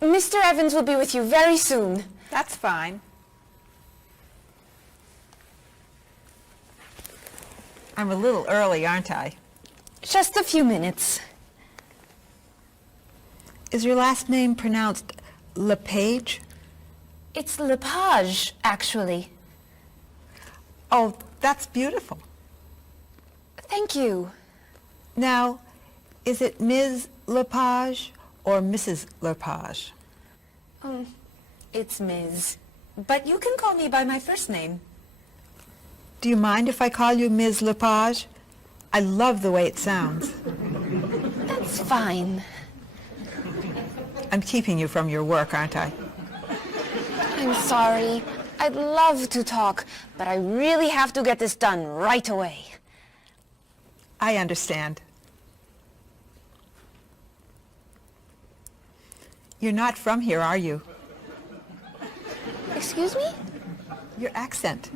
Mr. Evans will be with you very soon. That's fine. I'm a little early, aren't I? Just a few minutes. Is your last name pronounced LePage? It's Lepage, actually. Oh, that's beautiful. Thank you. Now, is it Ms. Lepage or Mrs. Lepage? It's Ms. But you can call me by my first name. Do you mind if I call you Ms. Lepage? I love the way it sounds. That's fine. I'm keeping you from your work, aren't I? I'm sorry. I'd love to talk, but I really have to get this done right away. I understand. You're not from here, are you? Excuse me? Your accent.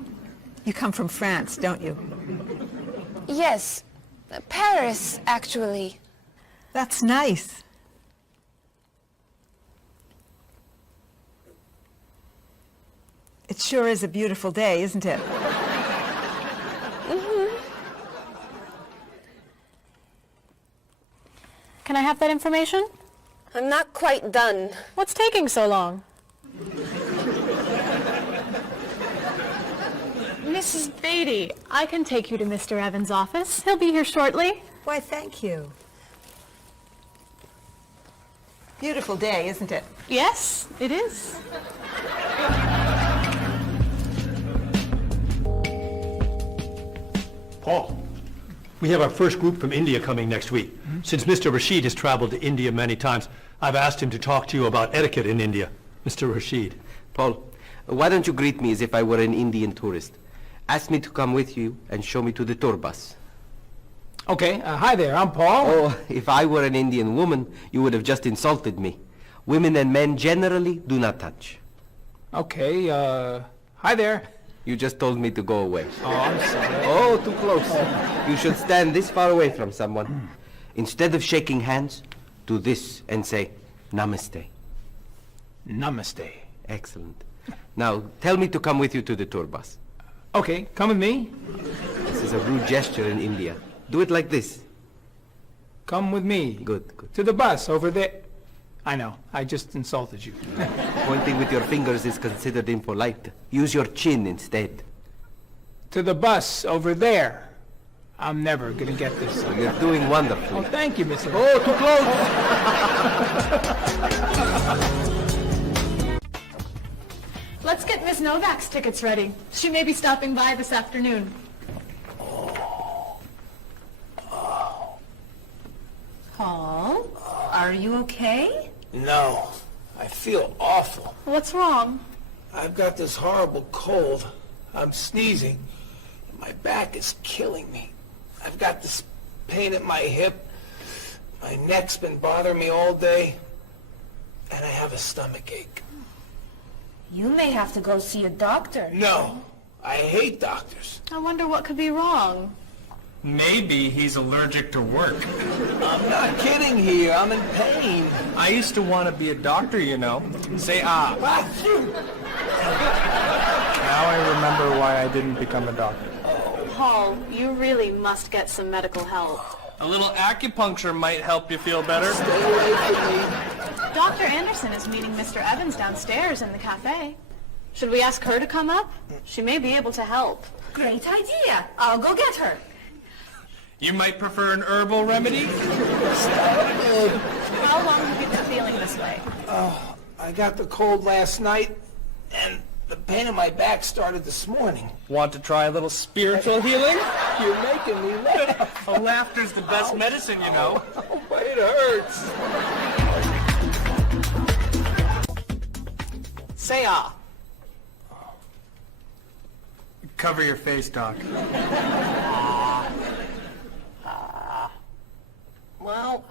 You come from France, don't you? Yes. Paris, actually. That's nice. It sure is a beautiful day, isn't it? Can I have that information? I'm not quite done. What's taking so long? Mrs. Beatty, I can take you to Mr. Evans' office. He'll be here shortly. Why, thank you. Beautiful day, isn't it? Yes, it is. Paul, we have our first group from India coming next week. Since Mr. Rashid has traveled to India many times, I've asked him to talk to you about etiquette in India. Mr. Rashid. Paul, why don't you greet me as if I were an Indian tourist? Ask me to come with you and show me to the tour bus. Okay, hi there, I'm Paul. Oh, if I were an Indian woman, you would have just insulted me. Women and men generally do not touch. Okay, hi there. You just told me to go away. Oh, I'm sorry. Oh, too close. You should stand this far away from someone. Instead of shaking hands, do this and say, Namaste. Namaste. Excellent. Now, tell me to come with you to the tour bus. Okay, come with me. This is a rude gesture in India. Do it like this. Come with me. Good, good. To the bus over there. I know, I just insulted you. Pointing with your fingers is considered impolite. Use your chin instead. To the bus over there. I'm never gonna get this. You're doing wonderfully. Oh, thank you, Mr. Oh, too close! Let's get Miss Novak's tickets ready. She may be stopping by this afternoon. Paul, are you okay? No, I feel awful. What's wrong? I've got this horrible cold. I'm sneezing. My back is killing me. I've got this pain at my hip. My neck's been bothering me all day. And I have a stomach ache. You may have to go see a doctor. No, I hate doctors. I wonder what could be wrong. Maybe he's allergic to work. I'm not kidding here. I'm in pain. I used to want to be a doctor, you know. Say ah. Now I remember why I didn't become a doctor. Paul, you really must get some medical help. A little acupuncture might help you feel better. Stay away from me. Dr. Anderson is meeting Mr. Evans downstairs in the cafe. Should we ask her to come up? She may be able to help. Great idea. I'll go get her. You might prefer an herbal remedy? How long have you been feeling this way? I got the cold last night, and the pain in my back started this morning. Want to try a little spiritual healing? You're making me laugh. Oh, laughter's the best medicine, you know. Oh, but it hurts. Say ah. Cover your face, Doc. Well,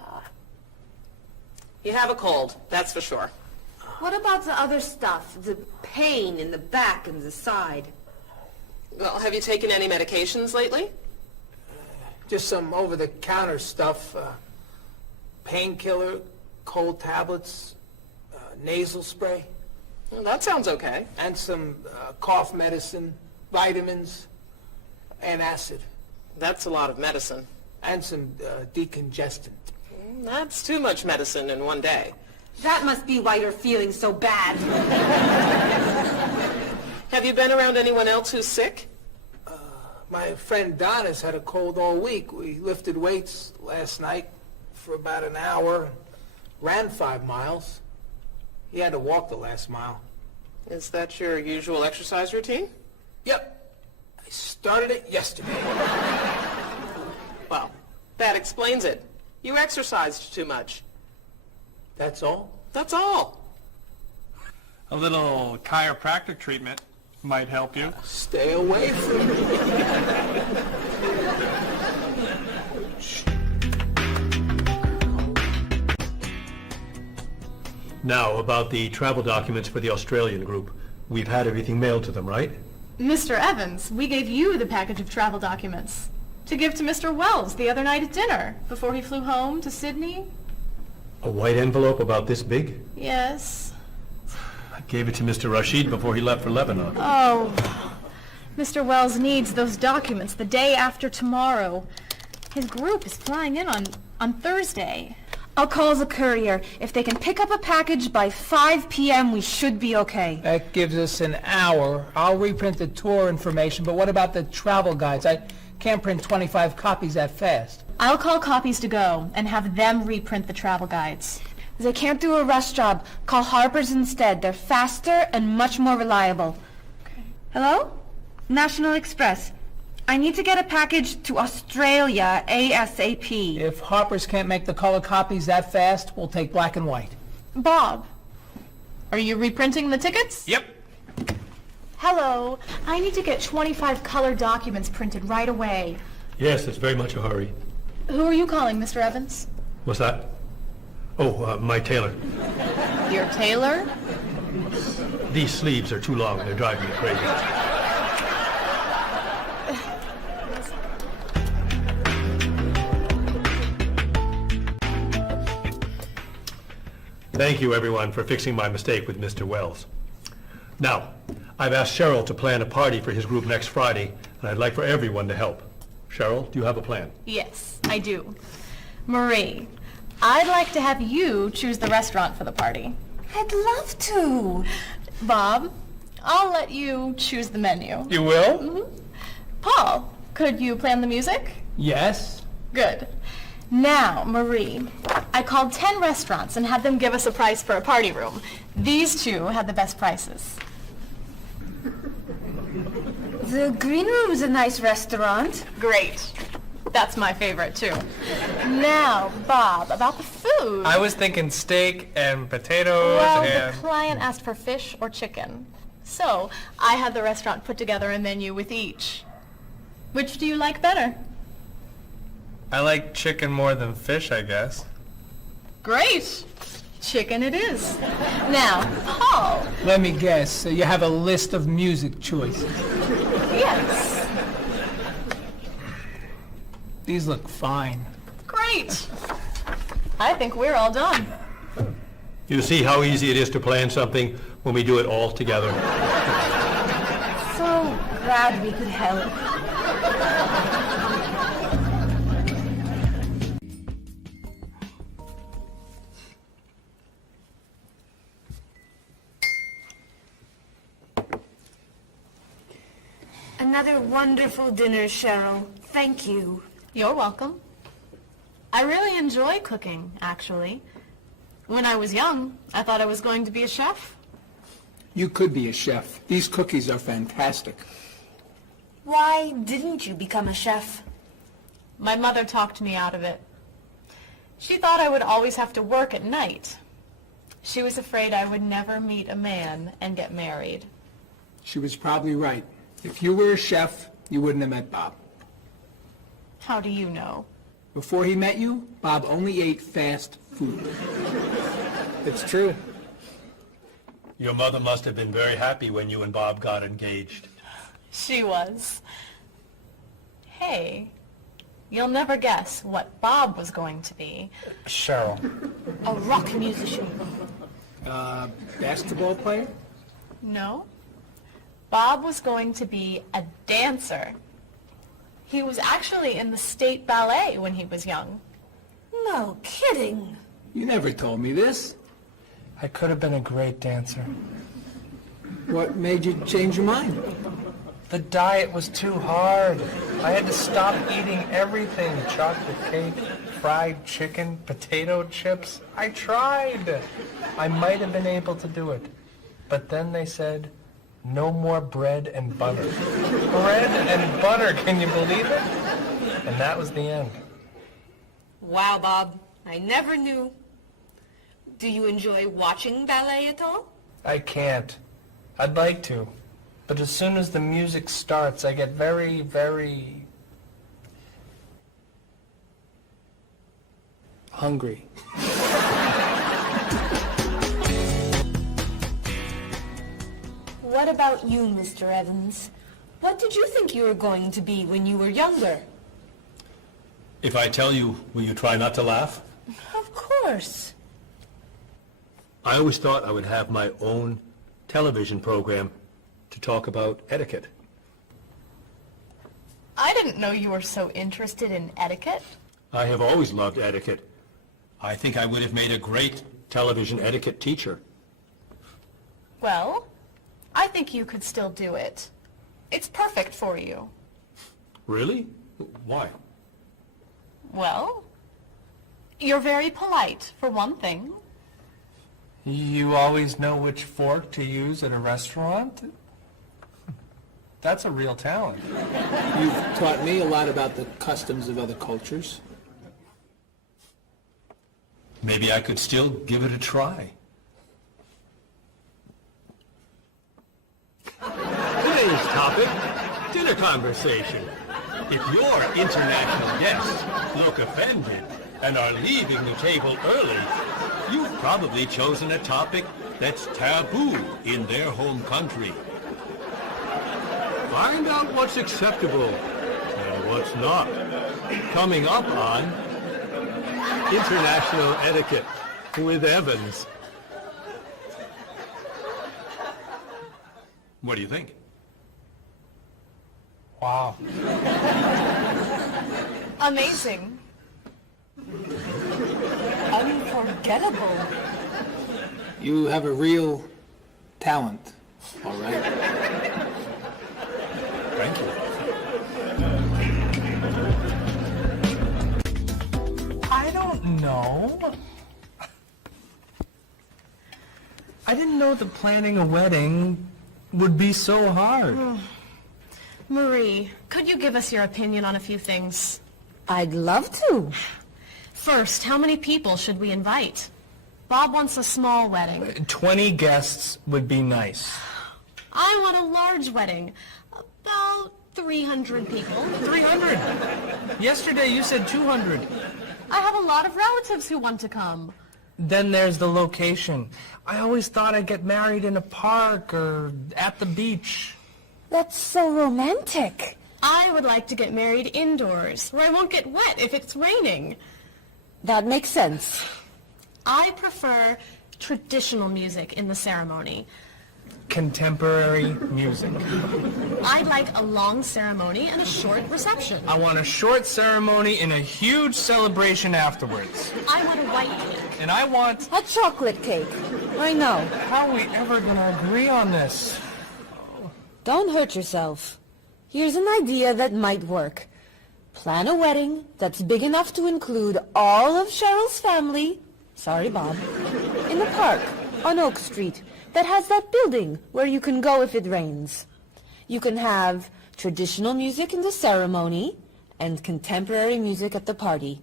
you have a cold, that's for sure. What about the other stuff? The pain in the back and the side? Well, have you taken any medications lately? Just some over-the-counter stuff. Painkiller, cold tablets, nasal spray, Well, that sounds okay. and some cough medicine, vitamins, and acid, That's a lot of medicine. and some decongestant. That's too much medicine in one day. That must be why you're feeling so bad. Have you been around anyone else who's sick? My friend Don has had a cold all week. We lifted weights last night for about an hour, ran 5 miles. He had to walk the last mile. Is that your usual exercise routine? Yep, I started it yesterday. Well, that explains it. You exercised too much. That's all? That's all. A little chiropractic treatment might help you. Stay away from me. Now, about the travel documents for the Australian group. We've had everything mailed to them, right? Mr. Evans, we gave you the package of travel documents to give to Mr. Wells the other night at dinner before he flew home to Sydney. A white envelope about this big? Yes. I gave it to Mr. Rashid before he left for Lebanon. Oh, Mr. Wells needs those documents the day after tomorrow. His group is flying in on Thursday. I'll call the courier. If they can pick up a package by 5 p.m., we should be okay. That gives us an hour. I'll reprint the tour information, but what about the travel guides? I can't print 25 copies that fast. I'll call Copies to Go and have them reprint the travel guides. They can't do a rush job. Call Harper's instead. They're faster and much more reliable. Hello? National Express. I need to get a package to Australia ASAP. If Harper's can't make the color copies that fast, we'll take black and white. Bob, are you reprinting the tickets? Yep. Hello, I need to get 25 color documents printed right away. Yes, it's very much a hurry. Who are you calling, Mr. Evans? What's that? Oh, my tailor. Your tailor? These sleeves are too long. They're driving me crazy. Thank you, everyone, for fixing my mistake with Mr. Wells. Now, I've asked Cheryl to plan a party for his group next Friday, and I'd like for everyone to help. Cheryl, do you have a plan? Yes, I do. Marie, I'd like to have you choose the restaurant for the party. I'd love to. Bob, I'll let you choose the menu. You will? Paul, could you plan the music? Yes. Good. Now, Marie, I called 10 restaurants and had them give us a price for a party room. These two had the best prices. The Green Room's a nice restaurant. Great. That's my favorite, too. Now, Bob, about the food. I was thinking steak and potatoes Well, and... the client asked for fish or chicken. So, I had the restaurant put together a menu with each. Which do you like better? I like chicken more than fish, I guess. Great. Chicken it is. Now, Paul. Let me guess. You have a list of music choices. Yes. These look fine. Great. I think we're all done. You see how easy it is to plan something when we do it all together? So glad we could help. Another wonderful dinner, Cheryl. Thank you. You're welcome. I really enjoy cooking, actually. When I was young, I thought I was going to be a chef. You could be a chef. These cookies are fantastic. Why didn't you become a chef? My mother talked me out of it. She thought I would always have to work at night. She was afraid I would never meet a man and get married. She was probably right. If you were a chef, you wouldn't have met Bob. How do you know? Before he met you, Bob only ate fast food. It's true. Your mother must have been very happy when you and Bob got engaged. She was. Hey, you'll never guess what Bob was going to be. Cheryl. A rock musician. Basketball player? No. Bob was going to be a dancer. He was actually in the state ballet when he was young. No kidding. You never told me this. I could have been a great dancer. What made you change your mind? The diet was too hard. I had to stop eating everything. Chocolate cake, fried chicken, potato chips. I tried. I might have been able to do it. But then they said, no more bread and butter. Bread and butter, can you believe it? And that was the end. Wow, Bob. I never knew. Do you enjoy watching ballet at all? I can't. I'd like to. But as soon as the music starts, I get very, very hungry. What about you, Mr. Evans? What did you think you were going to be when you were younger? If I tell you, will you try not to laugh? Of course. I always thought I would have my own television program to talk about etiquette. I didn't know you were so interested in etiquette. I have always loved etiquette. I think I would have made a great television etiquette teacher. Well, I think you could still do it. It's perfect for you. Really? Why? Well, you're very polite, for one thing. You always know which fork to use at a restaurant? That's a real talent. You've taught me a lot about the customs of other cultures. Maybe I could still give it a try. Today's topic, dinner conversation. If your international guests look offended and are leaving the table early, you've probably chosen a topic that's taboo in their home country. Find out what's acceptable and what's not. Coming up on International Etiquette with Evans. What do you think? Wow. Amazing. Unforgettable. You have a real talent, all right? Thank you. I don't know. I didn't know that planning a wedding would be so hard. Marie, could you give us your opinion on a few things? I'd love to. First, how many people should we invite? Bob wants a small wedding. 20 guests would be nice. I want a large wedding. About 300 people. 300? Yesterday you said 200. I have a lot of relatives who want to come. Then there's the location. I always thought I'd get married in a park or at the beach. That's so romantic. I would like to get married indoors, where I won't get wet if it's raining. That makes sense. I prefer traditional music in the ceremony. Contemporary music. I'd like a long ceremony and a short reception. I want a short ceremony and a huge celebration afterwards. I want a white cake. And I want... A chocolate cake. I know. How are we ever going to agree on this? Don't hurt yourself. Here's an idea that might work. Plan a wedding that's big enough to include all of Cheryl's family, sorry Bob, in a park on Oak Street that has that building where you can go if it rains. You can have traditional music in the ceremony and contemporary music at the party.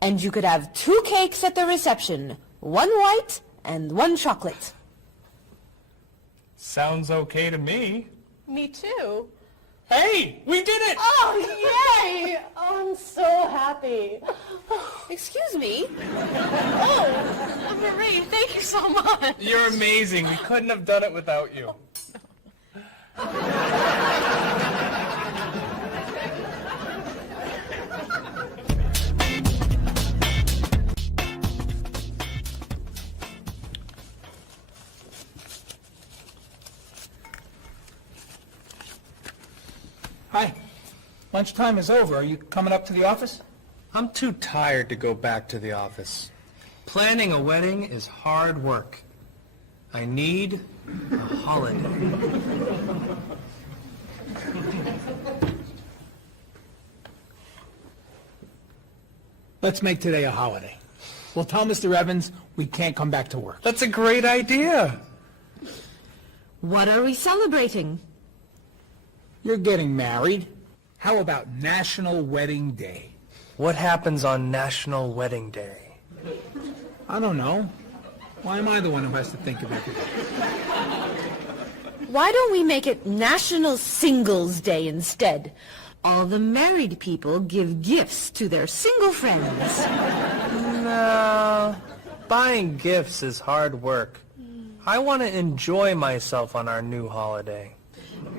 And you could have 2 cakes at the reception, 1 white and 1 chocolate. Sounds okay to me. Me too. Hey, we did it! Oh, yay! Oh, I'm so happy. Excuse me? Oh, Marie, thank you so much. You're amazing. We couldn't have done it without you. Lunchtime is over. Are you coming up to the office? I'm too tired to go back to the office. Planning a wedding is hard work. I need a holiday. Let's make today a holiday. We'll tell Mr. Evans we can't come back to work. That's a great idea. What are we celebrating? You're getting married. How about National Wedding Day? What happens on National Wedding Day? I don't know. Why am I the one who has to think of everything? Why don't we make it National Singles Day instead? All the married people give gifts to their single friends. No, buying gifts is hard work. I want to enjoy myself on our new holiday.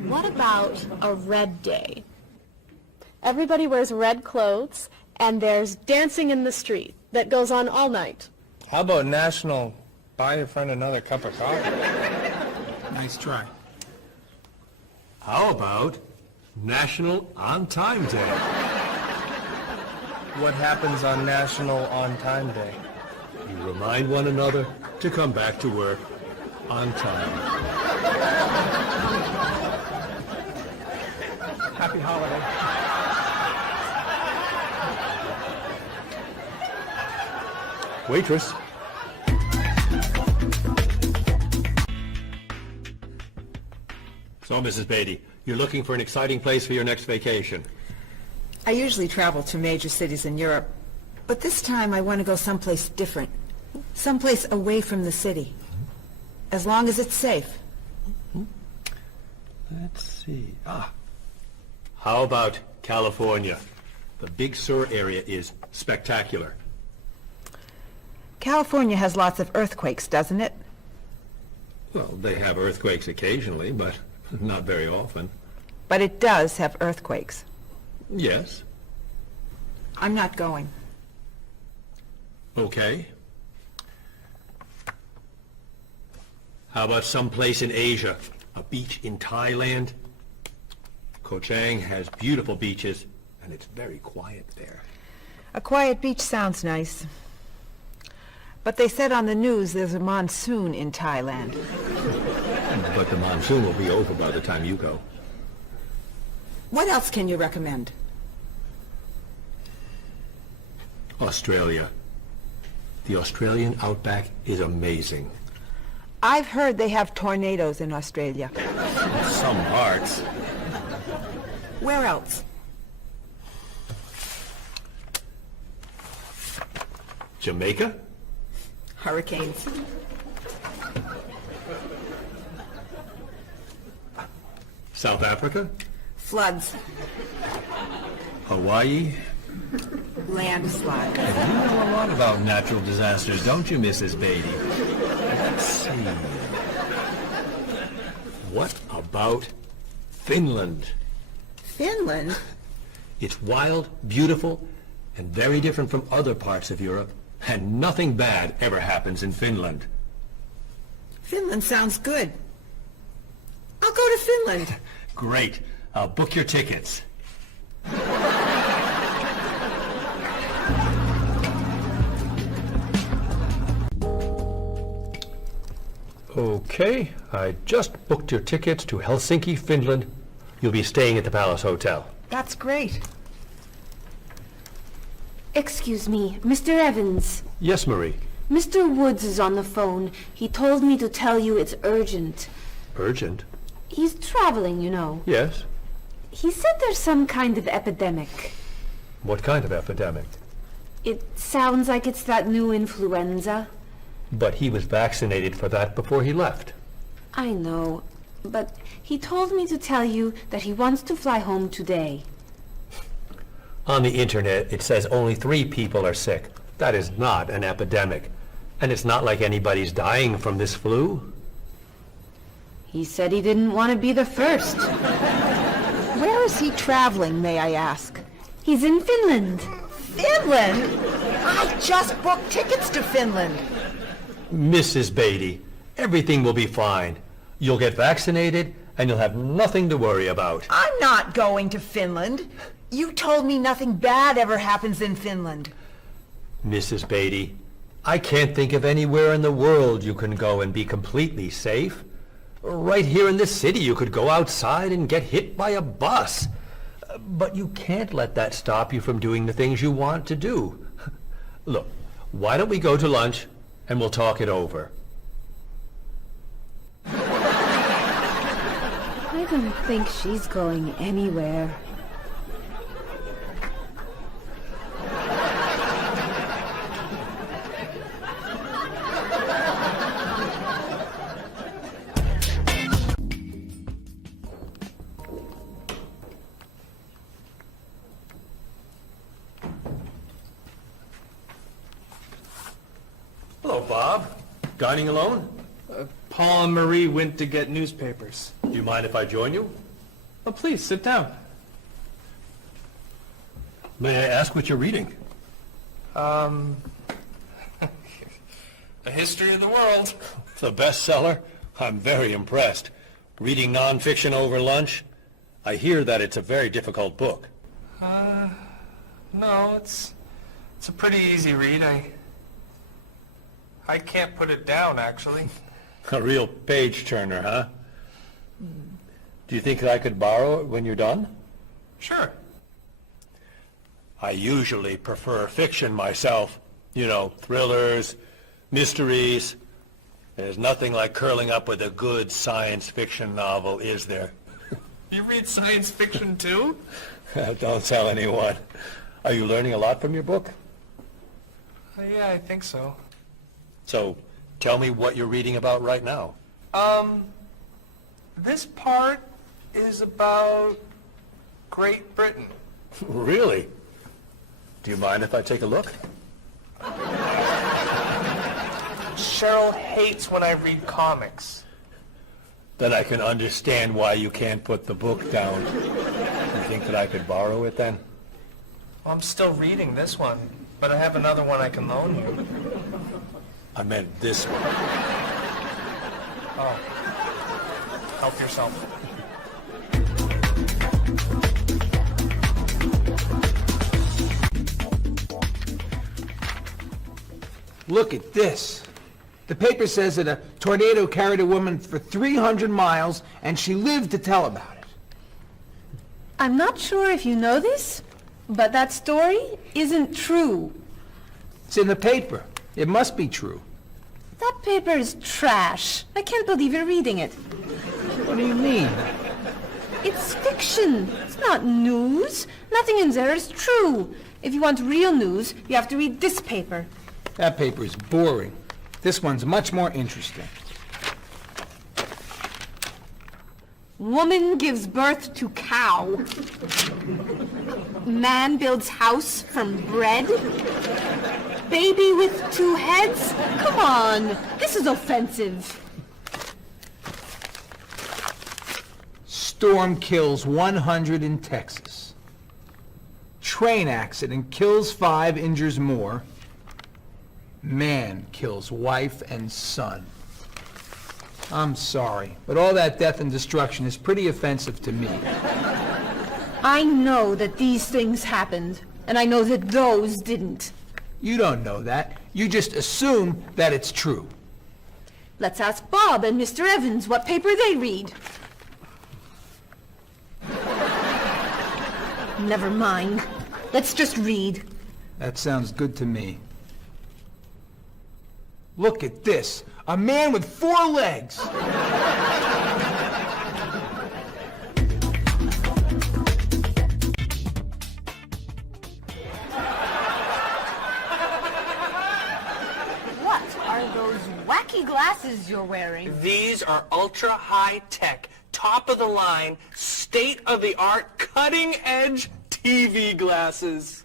What about a red day? Everybody wears red clothes, and there's dancing in the street that goes on all night. How about National Buy Your Friend Another Cup of Coffee? Nice try. How about National On Time Day? What happens on National On Time Day? You remind one another to come back to work on time. Happy holiday. Waitress. So, Mrs. Beatty, you're looking for an exciting place for your next vacation. I usually travel to major cities in Europe, but this time I want to go someplace different. Someplace away from the city. As long as it's safe. Let's see. How about California? The Big Sur area is spectacular. California has lots of earthquakes, doesn't it? Well, they have earthquakes occasionally, but not very often. But it does have earthquakes. Yes. I'm not going. Okay. How about someplace in Asia? A beach in Thailand? Koh Chang has beautiful beaches, and it's very quiet there. A quiet beach sounds nice. But they said on the news there's a monsoon in Thailand. But the monsoon will be over by the time you go. What else can you recommend? Australia. The Australian outback is amazing. I've heard they have tornadoes in Australia. Some parts. Where else? Jamaica? Hurricanes. South Africa? Floods. Hawaii? Landslide. You know a lot about natural disasters, don't you, Mrs. Beatty? Let's see. What about Finland? Finland? It's wild, beautiful, and very different from other parts of Europe, and nothing bad ever happens in Finland. Finland sounds good. I'll go to Finland. Great. I'll book your tickets. Okay, I just booked your tickets to Helsinki, Finland. You'll be staying at the Palace Hotel. That's great. Excuse me, Mr. Evans. Yes, Marie. Mr. Woods is on the phone. He told me to tell you it's urgent. Urgent? He's traveling, you know. Yes. He said there's some kind of epidemic. What kind of epidemic? It sounds like it's that new influenza. But he was vaccinated for that before he left. I know, but he told me to tell you that he wants to fly home today. On the internet, it says only 3 people are sick. That is not an epidemic. And it's not like anybody's dying from this flu. He said he didn't want to be the first. Where is he traveling, may I ask? He's in Finland. Finland? I just booked tickets to Finland. Mrs. Beatty, everything will be fine. You'll get vaccinated, and you'll have nothing to worry about. I'm not going to Finland. You told me nothing bad ever happens in Finland. Mrs. Beatty, I can't think of anywhere in the world you can go and be completely safe. Right here in this city, you could go outside and get hit by a bus. But you can't let that stop you from doing the things you want to do. Look, why don't we go to lunch and we'll talk it over? I don't think she's going anywhere. Hello, Bob. Dining alone? Paul and Marie went to get newspapers. Do you mind if I join you? Oh, please, sit down. May I ask what you're reading? A history of the world. It's a bestseller? I'm very impressed. Reading nonfiction over lunch? I hear that it's a very difficult book. No, it's a pretty easy read. I can't put it down, actually. A real page-turner, huh? Do you think I could borrow it when you're done? Sure. I usually prefer fiction myself. You know, thrillers, mysteries. There's nothing like curling up with a good science fiction novel, is there? You read science fiction, too? Don't tell anyone. Are you learning a lot from your book? Yeah, I think so. So, tell me what you're reading about right now. This part is about Great Britain. Really? Do you mind if I take a look? Cheryl hates when I read comics. Then I can understand why you can't put the book down. You think that I could borrow it then? Well, I'm still reading this one, but I have another one I can loan you. I meant this one. Oh. Help yourself. Look at this. The paper says that a tornado carried a woman for 300 miles, and she lived to tell about it. I'm not sure if you know this, but that story isn't true. It's in the paper. It must be true. That paper is trash. I can't believe you're reading it. What do you mean? It's fiction. It's not news. Nothing in there is true. If you want real news, you have to read this paper. That paper is boring. This one's much more interesting. Woman gives birth to cow. Man builds house from bread. Baby with 2 heads? Come on, this is offensive. Storm kills 100 in Texas. Train accident kills 5, injures more. Man kills wife and son. I'm sorry, but all that death and destruction is pretty offensive to me. I know that these things happened, and I know that those didn't. You don't know that. You just assume that it's true. Let's ask Bob and Mr. Evans what paper they read. Never mind. Let's just read. That sounds good to me. Look at this. A man with 4 legs. What are those wacky glasses you're wearing? These are ultra high tech, top of the line, state of the art, cutting edge TV glasses.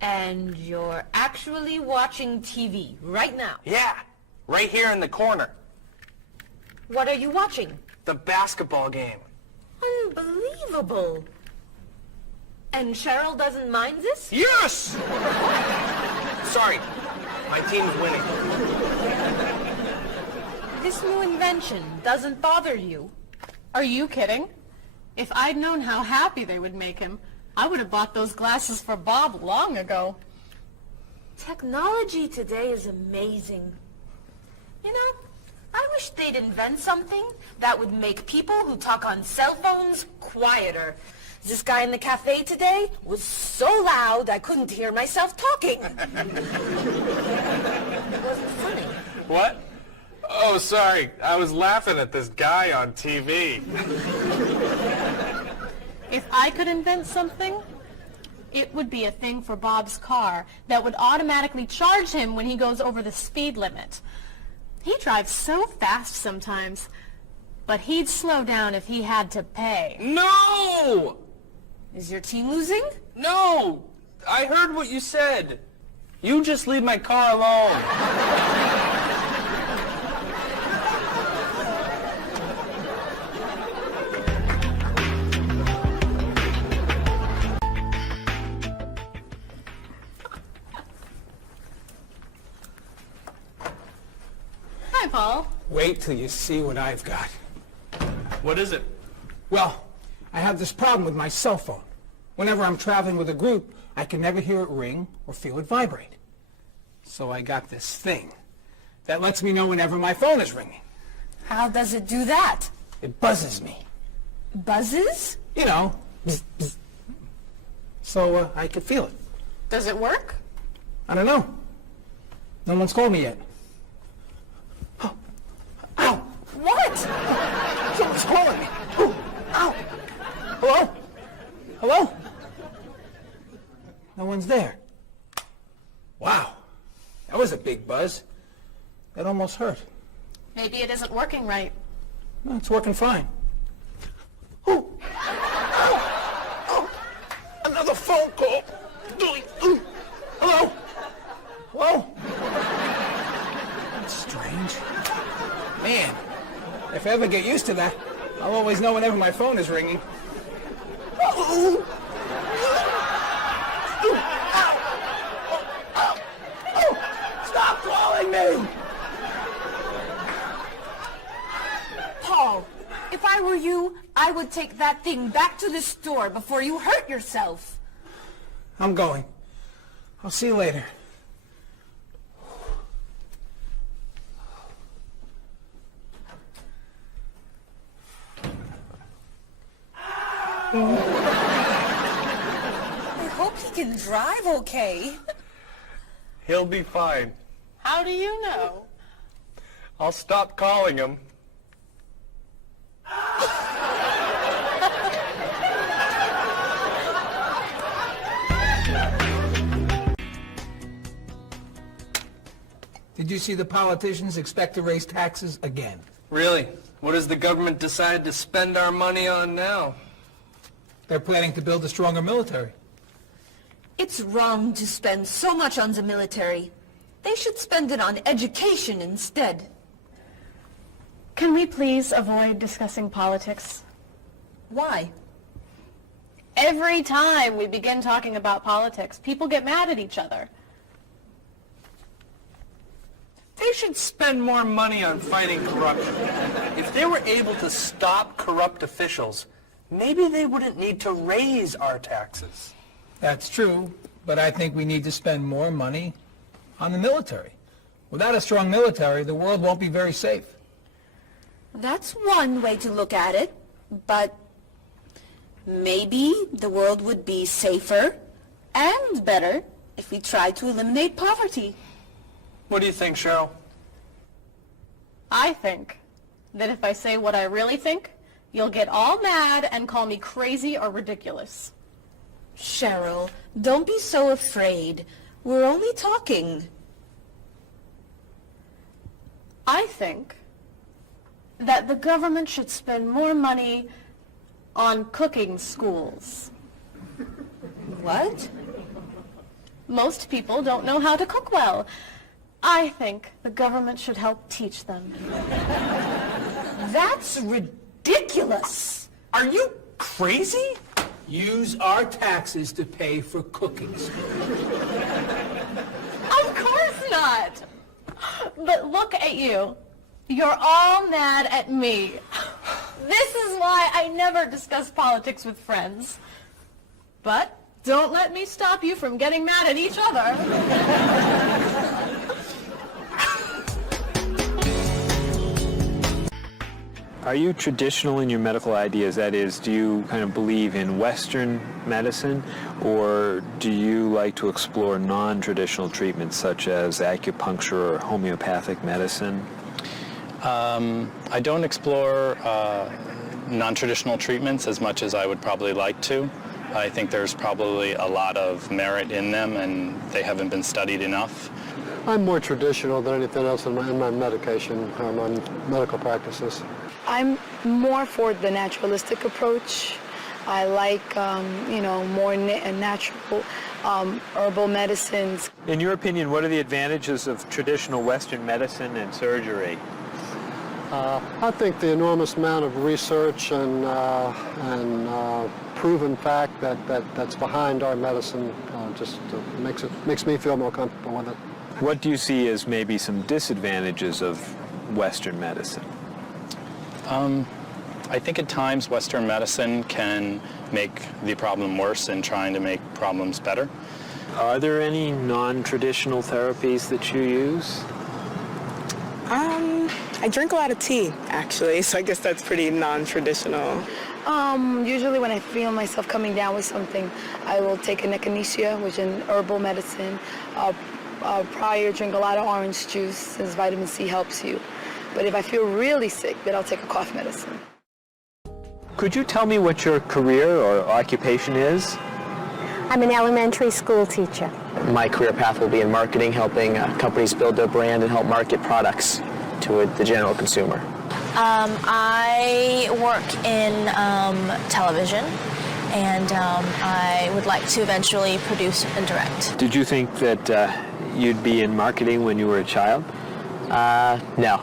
And you're actually watching TV right now. Yeah, right here in the corner. What are you watching? The basketball game. Unbelievable. And Cheryl doesn't mind this? Yes! Sorry, my team's winning. This new invention doesn't bother you. Are you kidding? If I'd known how happy they would make him, I would have bought those glasses for Bob long ago. Technology today is amazing. You know, I wish they'd invent something that would make people who talk on cell phones quieter. This guy in the cafe today was so loud I couldn't hear myself talking. It wasn't funny. What? Oh, sorry. I was laughing at this guy on TV. If I could invent something, it would be a thing for Bob's car that would automatically charge him when he goes over the speed limit. He drives so fast sometimes, but he'd slow down if he had to pay. No! Is your team losing? No! I heard what you said. You just leave my car alone. Hi, Paul. Wait till you see what I've got. What is it? Well, I have this problem with my cell phone. Whenever I'm traveling with a group, I can never hear it ring or feel it vibrate. So I got this thing that lets me know whenever my phone is ringing. How does it do that? It buzzes me. Buzzes? You know, bzz, bzz. So I can feel it. Does it work? I don't know. No one's called me yet. Oh. Ow! What? Someone's calling me. Ooh. Ow! Hello? Hello? No one's there. Wow. That was a big buzz. That almost hurt. Maybe it isn't working right. No, it's working fine. Ooh. Ow! Oh. Another phone call. Ooh. Hello? Hello? That's strange. Man, if I ever get used to that, I'll always know whenever my phone is ringing. Oh. Stop calling me! Paul, if I were you, I would take that thing back to the store before you hurt yourself. I'm going. I'll see you later. I hope he can drive okay. He'll be fine. How do you know? I'll stop calling him. Did you see the politicians expect to raise taxes again? Really? What does the government decide to spend our money on now? They're planning to build a stronger military. It's wrong to spend so much on the military. They should spend it on education instead. Can we please avoid discussing politics? Why? Every time we begin talking about politics, people get mad at each other. They should spend more money on fighting corruption. If they were able to stop corrupt officials, maybe they wouldn't need to raise our taxes. That's true, but I think we need to spend more money on the military. Without a strong military, the world won't be very safe. That's one way to look at it, but maybe the world would be safer and better if we tried to eliminate poverty. What do you think, Cheryl? I think that if I say what I really think, you'll get all mad and call me crazy or ridiculous. Cheryl, don't be so afraid. We're only talking. I think that the government should spend more money on cooking schools. What? Most people don't know how to cook well. I think the government should help teach them. That's ridiculous. Are you crazy? Use our taxes to pay for cooking school. Of course not. But look at you. You're all mad at me. This is why I never discuss politics with friends. But don't let me stop you from getting mad at each other. Are you traditional in your medical ideas? That is, do you kind of believe in Western medicine, or do you like to explore non-traditional treatments such as acupuncture or homeopathic medicine? I don't explore non-traditional treatments as much as I would probably like to. I think there's probably a lot of merit in them, and they haven't been studied enough. I'm more traditional than anything else in my medication, or my medical practices. I'm more for the naturalistic approach. I like, more natural herbal medicines. In your opinion, what are the advantages of traditional Western medicine and surgery? I think the enormous amount of research and proven fact that's behind our medicine just makes me feel more comfortable with it. What do you see as maybe some disadvantages of Western medicine? I think at times Western medicine can make the problem worse in trying to make problems better. Are there any non-traditional therapies that you use? I drink a lot of tea, actually, so I guess that's pretty non-traditional. Usually when I feel myself coming down with something, I will take an echinacea, which is an herbal medicine. Prior, drink a lot of orange juice, since vitamin C helps you. But if I feel really sick, then I'll take a cough medicine. Could you tell me what your career or occupation is? I'm an elementary school teacher. My career path will be in marketing, helping companies build their brand and help market products to the general consumer. I work in television, and I would like to eventually produce and direct. Did you think that you'd be in marketing when you were a child? No.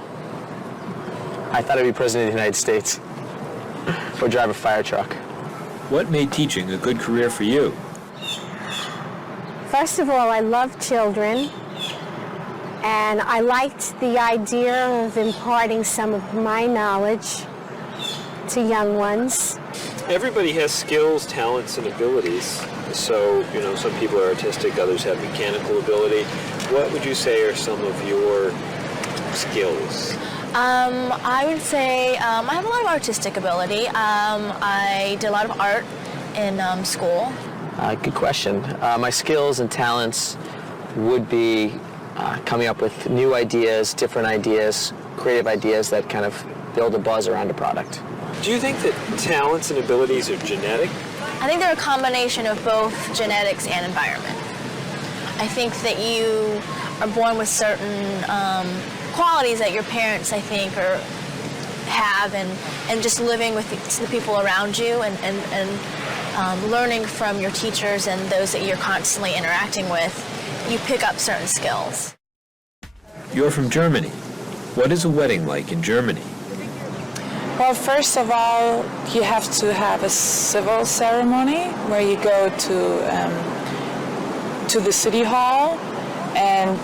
I thought I'd be president of the United States or drive a fire truck. What made teaching a good career for you? First of all, I love children, and I liked the idea of imparting some of my knowledge to young ones. Everybody has skills, talents, and abilities. So, some people are artistic, others have mechanical ability. What would you say are some of your skills? I would say I have a lot of artistic ability. I did a lot of art in school. Good question. My skills and talents would be coming up with new ideas, different ideas, creative ideas that kind of build a buzz around a product. Do you think that talents and abilities are genetic? I think they're a combination of both genetics and environment. I think that you are born with certain qualities that your parents, I think, have, and just living with the people around you and learning from your teachers and those that you're constantly interacting with, you pick up certain skills. You're from Germany. What is a wedding like in Germany? Well, first of all, you have to have a civil ceremony where you go to the city hall, and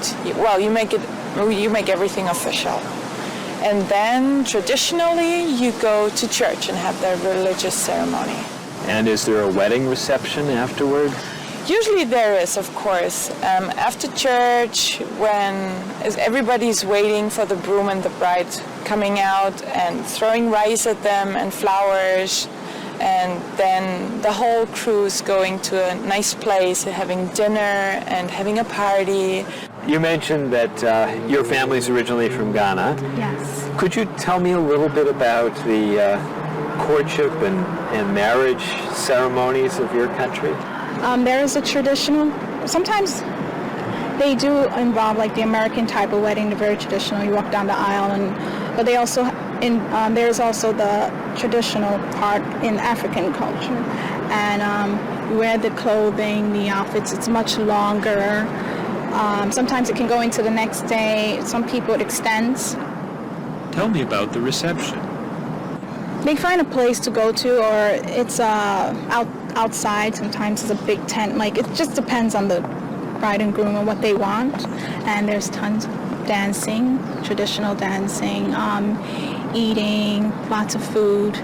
you make everything official. And then traditionally you go to church and have the religious ceremony. And is there a wedding reception afterward? Usually there is, of course. After church, when everybody's waiting for the groom and the bride coming out and throwing rice at them and flowers, and then the whole crew's going to a nice place, having dinner and having a party. You mentioned that your family's originally from Ghana. Yes. Could you tell me a little bit about the courtship and marriage ceremonies of your country? There is a traditional, sometimes they do involve like the American type of wedding, the very traditional, you walk down the aisle, but they also, there's also the traditional part in African culture. And you wear the clothing, the outfits, it's much longer. Sometimes it can go into the next day. Some people it extends. Tell me about the reception. They find a place to go to, or it's outside. Sometimes it's a big tent. Like, it just depends on the bride and groom and what they want. And there's tons of dancing, traditional dancing, eating, lots of food.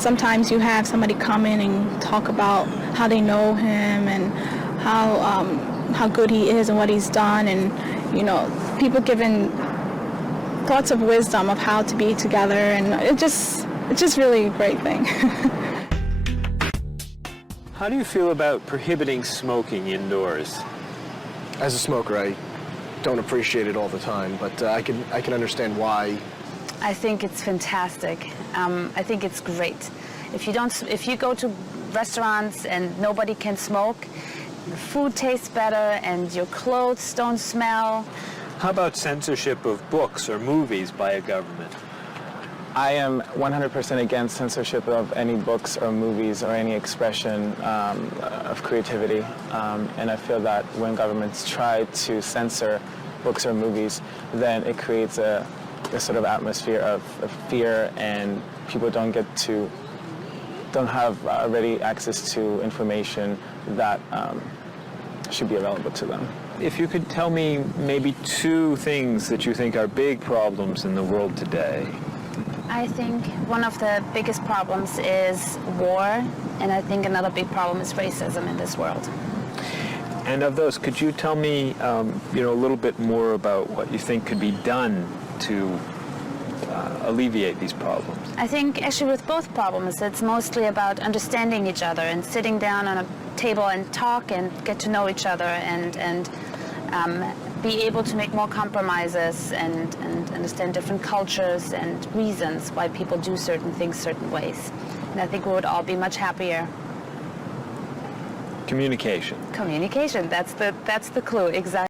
sometimes you have somebody come in and talk about how they know him and how good he is and what he's done, and people giving thoughts of wisdom of how to be together, and it's just really a great thing. How do you feel about prohibiting smoking indoors? As a smoker, I don't appreciate it all the time, but I can understand why. I think it's fantastic. I think it's great. If you go to restaurants and nobody can smoke, the food tastes better and your clothes don't smell. How about censorship of books or movies by a government? I am 100% against censorship of any books or movies or any expression of creativity. And I feel that when governments try to censor books or movies, then it creates a sort of atmosphere of fear, and people don't have ready access to information that should be available to them. If you could tell me maybe 2 things that you think are big problems in the world today. I think one of the biggest problems is war, and I think another big problem is racism in this world. And of those, could you tell me a little bit more about what you think could be done to alleviate these problems? I think actually with both problems, it's mostly about understanding each other and sitting down on a table and talk and get to know each other and be able to make more compromises and understand different cultures and reasons why people do certain things certain ways. And I think we would all be much happier. Communication. Communication, that's the clue, exactly.